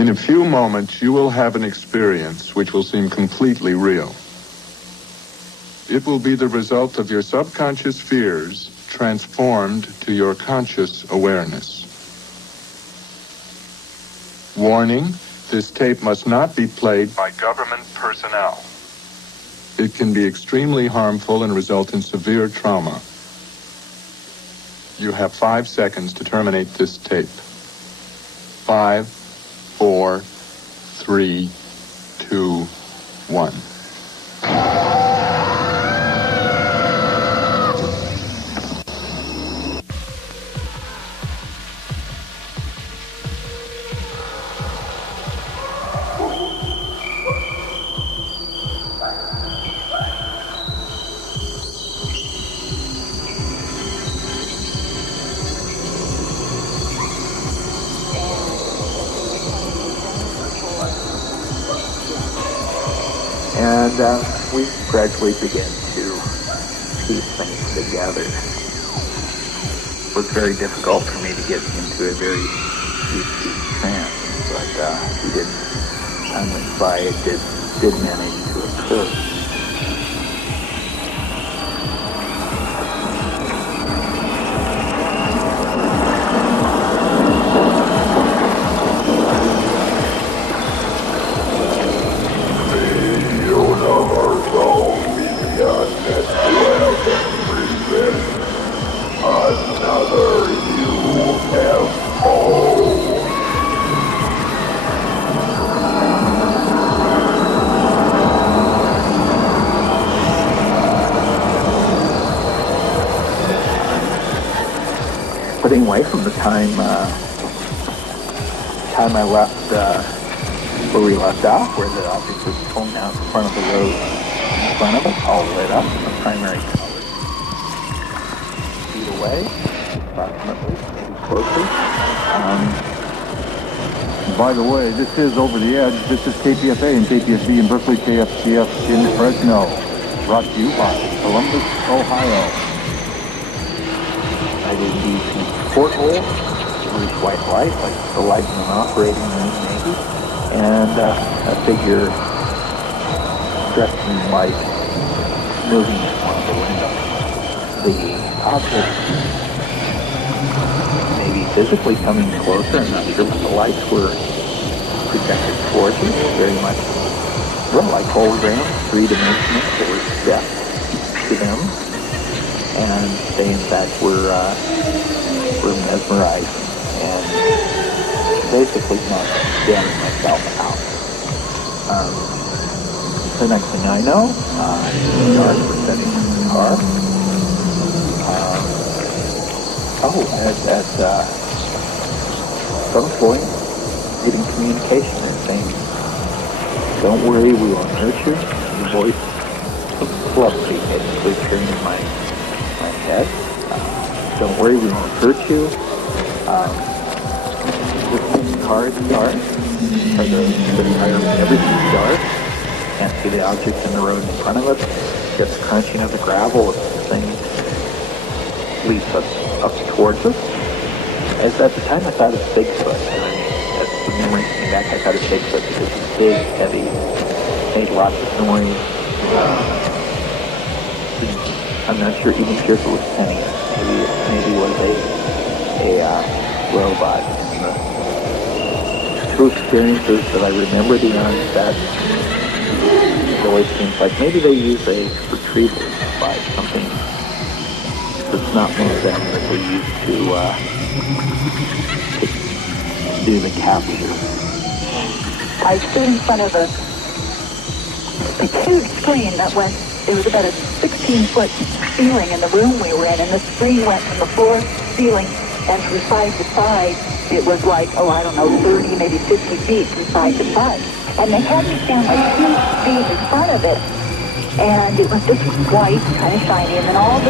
In a few moments, you will have an experience which will seem completely real. It will be the result of your subconscious fears transformed to your conscious awareness. Warning, this tape must not be played by government personnel. It can be extremely harmful and result in severe trauma. You have 5 seconds to terminate this tape. 5, 4, 3, 2, 1. And we gradually begin to piece things together. It was very difficult for me to get into a very deep trance, but we did, time went by, it did manage to occur. Another UFO. Putting away from the time I left, where we left off, where the object was pulling out in front of the road in front of us, all lit up in the primary color. Away, approximately, maybe closer. By the way, this is Over the Edge. This is KPFA and KPFB in Berkeley, KFCF in Fresno. Brought to you by Columbus, Ohio. I did the porthole, loose white light, like the light in an operating room maybe, and a figure dressed in white moving in one of the windows. The object maybe physically coming closer. I'm not sure, but the lights were projected towards us, very much, well, like holograms, three-dimensional. There was depth to them, and they in fact were mesmerizing, and basically not jamming myself out. The next thing I know, the cars were setting up the car. At some point, getting communication and saying, "Don't worry, we will nurture." The voice of telepathy basically appearing in my head. Don't worry, we won't hurt you. The car is dark, or the tire, everything's dark. Can't see the objects in the road in front of us. Just the crunching of the gravel of the thing leads us up towards us. As at the time I thought of Bigfoot. As the memory came back, I thought of Bigfoot because it's big, heavy, made lots of noise. I'm not sure, even sure if it was Penny. Maybe it was a robot. And the two experiences that I remember beyond that, it always seems like maybe they use a retrieval device, something that's not one of them that they use to do the capture. I stood in front of a huge screen that went, it was about a 16-foot ceiling in the room we were in, and the screen went from the floor to the ceiling, and from side to side, it was like, 30, maybe 50 feet from side to side. And they had me stand like 2 feet in front of it, and it was just white, kind of shiny, and then all of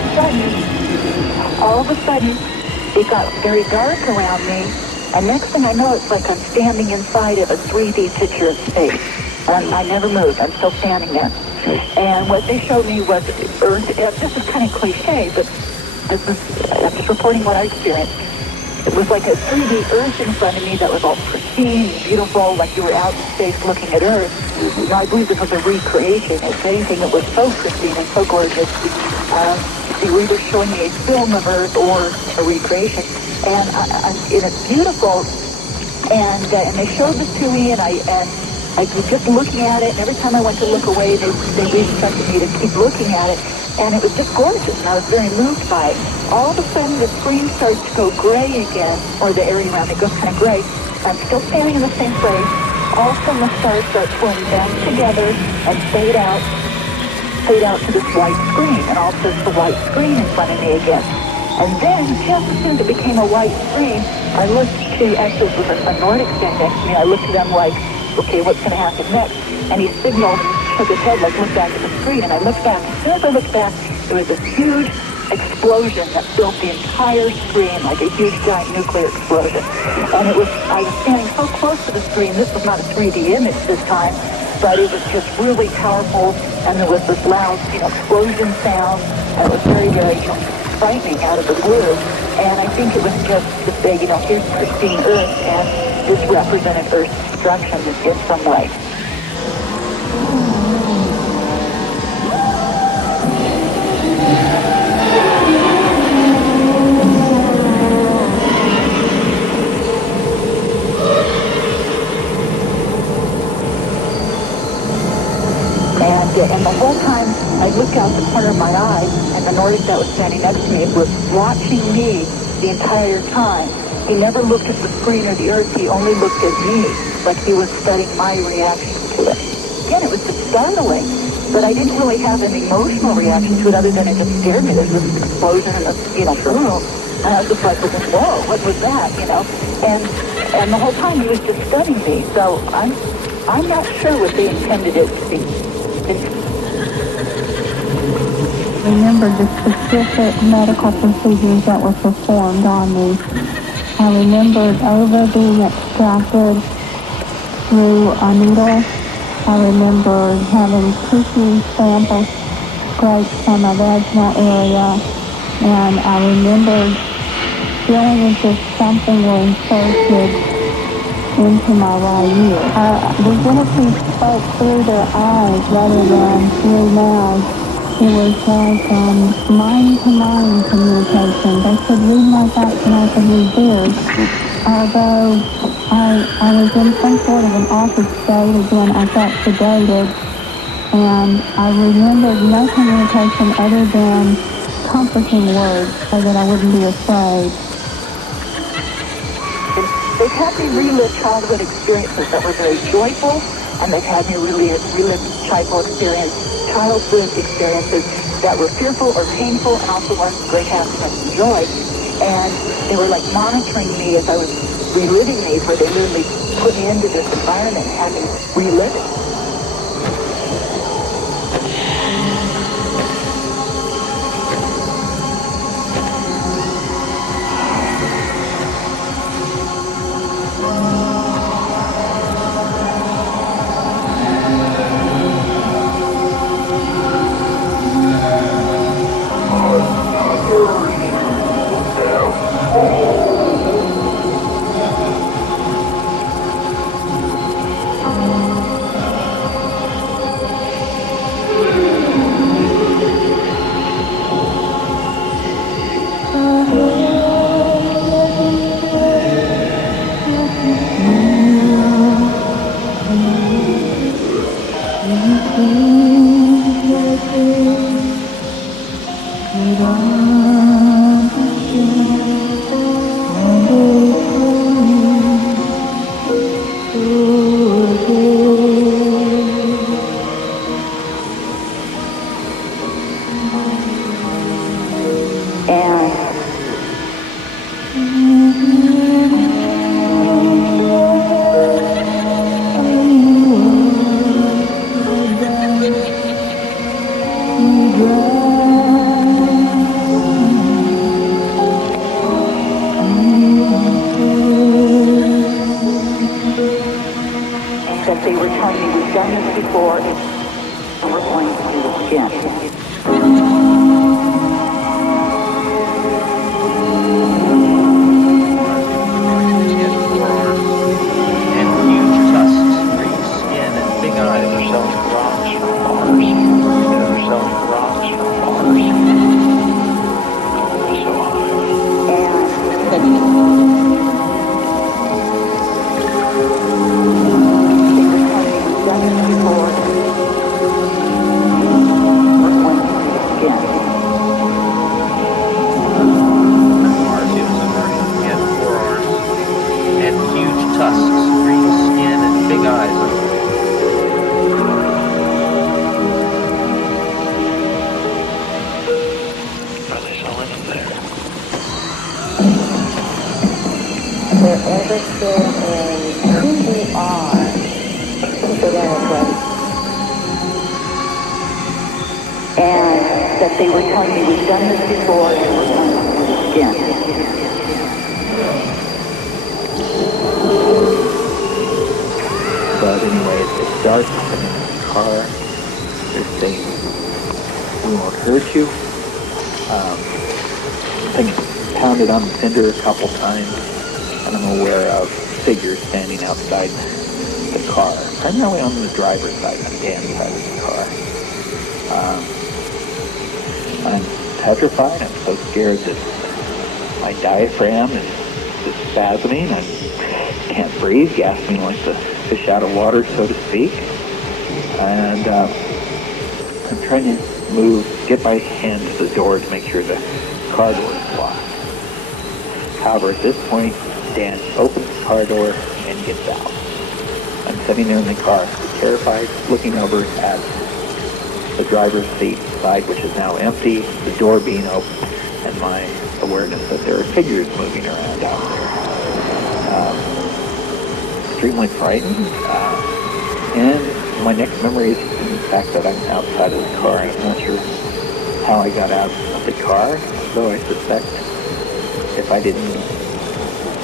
a sudden, it got very dark around me, and next thing I know, it's like I'm standing inside of a 3D picture of space. And I never moved. I'm still standing there. And what they showed me was Earth. This is kind of cliche, but I'm just reporting what I experienced. It was like a 3D Earth in front of me that was all pristine. pristine, beautiful, like you were out in space looking at Earth. You know, I believe this was a recreation. If anything, it was so pristine and so gorgeous. They were either showing me a film of Earth or a recreation. And it's beautiful. And they showed this to me, and I was just looking at it, and every time I went to look away, they instructed me to keep looking at it. And it was just gorgeous, and I was very moved by it. All of a sudden, the screen starts to go gray again, or the area around it goes kind of gray. I'm still standing in the same place. All of a sudden, the stars start pulling back together and fade out to this white screen. And all of a sudden, the white screen in front of me again. And then, just as soon as it became a white screen, I looked to, actually, it was a Nordic stand next to me. I looked to them like, okay, what's going to happen next? And he signaled, shook his head, like, look back at the screen. And I looked back. As soon as I looked back, there was this huge explosion that filled the entire screen, like a huge, giant nuclear explosion. And I was standing so close to the screen. This was not a 3D image this time, but it was just really powerful. And there was this loud, explosion sound. And it was very, very, frightening out of the blue. And I think it was just to say, here's pristine Earth, and this represented Earth's destruction in some way. And the whole time, I looked out the corner of my eye, and the Nordic that was standing next to me was watching me the entire time. He never looked at the screen or the Earth. He only looked at me, like he was studying my reaction to it. Again, it was just startling, but I didn't really have an emotional reaction to it other than it just scared me. There's this explosion in the, room, and I was just like, whoa, what was that, And the whole time he was just studying me, so I'm not sure what they intended it to be. Remember the specific medical procedures that were performed on me. I remembered ova being extracted through a needle. I remembered having tissue samples scraped from a vaginal area. And I remembered feeling as if something were inserted into my right ear. The entities spoke through their eyes rather than through mouths. It was like mind-to-mind communication. They could read my thoughts and I could read theirs. Although I was in some sort of an altered state, again, I felt sedated, and I remembered no communication other than comforting words so that I wouldn't be afraid. They've had me relive childhood experiences that were very joyful, and they've had me relive childhood experiences that were fearful or painful, and also ones of great happiness and joy. And they were like monitoring me as I was reliving these, where they literally put me into this environment and had me relive it. wherever there is who we are, so that is right. And that they were telling me, we've done this before and we're going to do it again. But anyway, it's dark, I'm in the car, they're saying, we won't hurt you. I pounded on the fender a couple times, and I'm aware of figures standing outside the car, primarily on the driver's side, on Dan's side of the car. I'm petrified, I'm so scared that my diaphragm is just spasming, I can't breathe, gasping like the fish out of water, so to speak. And I'm trying to get my hand to the door to make sure the car door is locked. However, at this point, Dan opens the car door and gets out. I'm sitting there in the car, terrified, looking over at the driver's seat side, which is now empty, the door being open, and my awareness that there are figures moving around out there. Extremely frightened, and my next memory is the fact that I'm outside of the car. I'm not sure how I got out of the car, though I suspect if I didn't,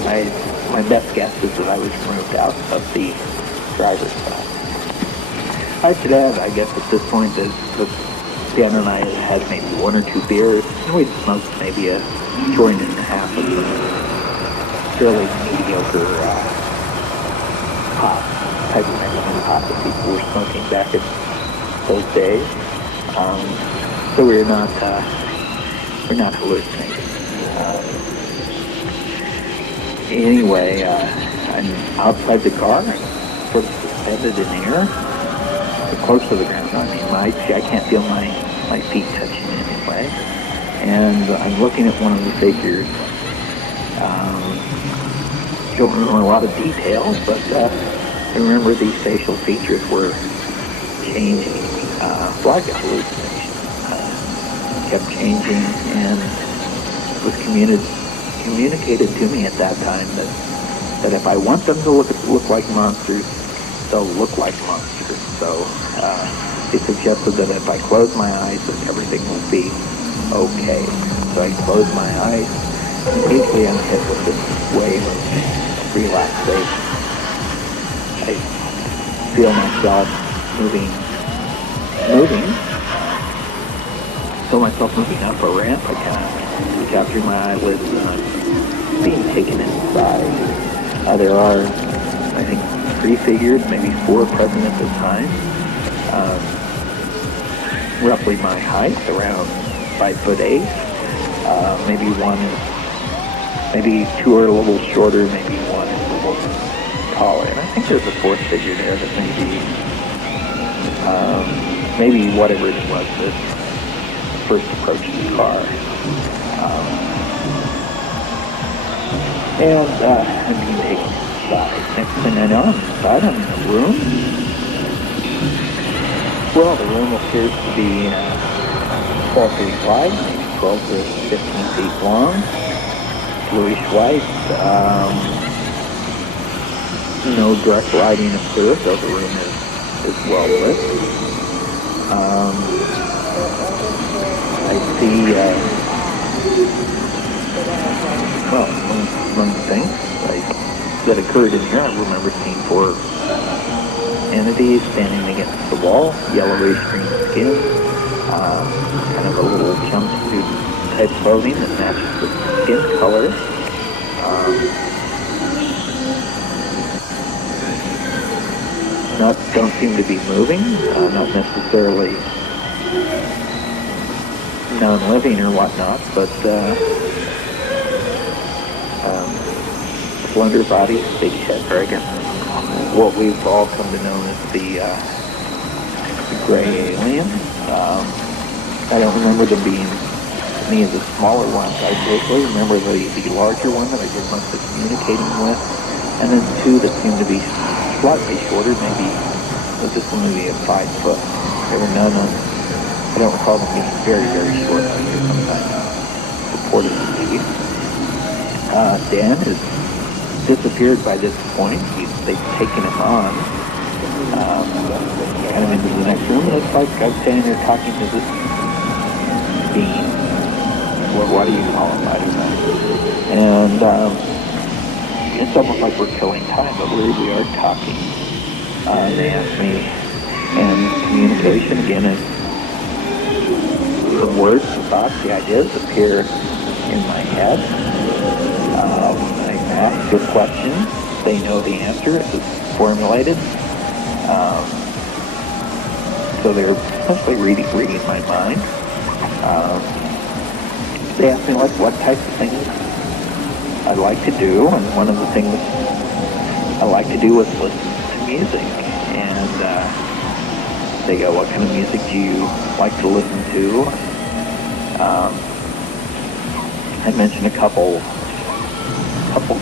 my best guess is that I was moved out of the driver's side. I should add, I guess at this point, that Dan and I had maybe one or two beers, and we'd smoked maybe a joint and a half of fairly mediocre pot, type of Mexican pot that people were smoking back in those days. So we're not hallucinating. Anyway, I'm outside the car, I'm sort of suspended in air, close to the ground. I mean, I can't feel my feet touching anyway. And I'm looking at one of the figures. Don't remember a lot of details, but I remember these facial features were changing, like a hallucination. Kept changing, and it was communicated to me at that time that if I want them to look like monsters, they'll look like monsters. So it suggested that if I close my eyes, that everything will be okay. So I close my eyes, and immediately I'm hit with this wave of relaxation. I feel myself moving. Feel myself moving up a ramp. I kind of reach out through my eyelids, and I'm being taken inside. There are, I think, 3 figures, maybe 4 present at the time. Roughly my height, around 5'8". Maybe one is, maybe 2 are a little shorter, maybe one is a little taller. And I think there's a 4th figure there that maybe whatever it was that first approached the car. And I'm being taken inside. Next thing I know, I'm inside. I'm in a room. Well, the room appears to be 12 feet wide, maybe 12 to 15 feet long, bluish white. No direct lighting occurs, though the room is well lit. I see, among things that occurred in here, I remember seeing 4 entities standing against the wall, yellowish green skin, kind of a little jumpsuit type clothing that matches the skin color. Don't seem to be moving, not necessarily non-living or whatnot, but slender body, big head, or I guess what we've all come to know as the gray alien. I don't remember them being any of the smaller ones. I vaguely remember the larger one that I did most of communicating with, and then 2 that seemed to be slightly shorter, maybe this one maybe at 5 foot. There were none on, I don't recall them being very, very short. I think sometimes supported the TV. Dan is disappeared by this point. They've taken him on, kind of into the next room. And it's like I'm standing there talking to this being. What do you call him? I don't know. And it's almost like we're killing time, but we are talking. They asked me, and communication again is the words, the thoughts, the ideas appear in my head. I ask a question, they know the answer, it's formulated. So they're essentially reading my mind. They ask me what types of things I'd like to do, and one of the things I like to do is listen to music. And they go, what kind of music do you like to listen to? I mentioned a couple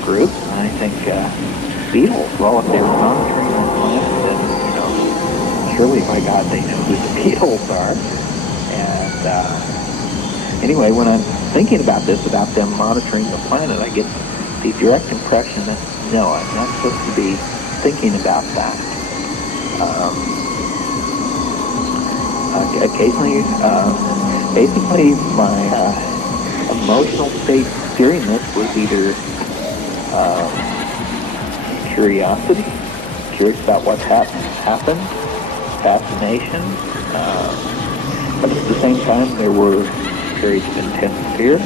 groups, and I think Beatles. Well, if they were monitoring the planet, then surely by God they know who the Beatles are. And anyway, when I'm thinking about this, about them monitoring the planet, I get the direct impression that no, I'm not supposed to be thinking about that. Occasionally, basically my emotional state during this was either curiosity, curious about what happened, fascination, but at the same time there were periods of intense fear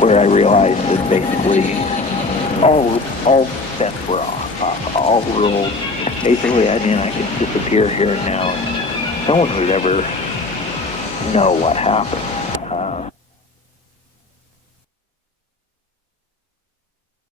where I realized that basically all bets were off, all rules. Basically, I could disappear here and now, and no one would ever know what happened.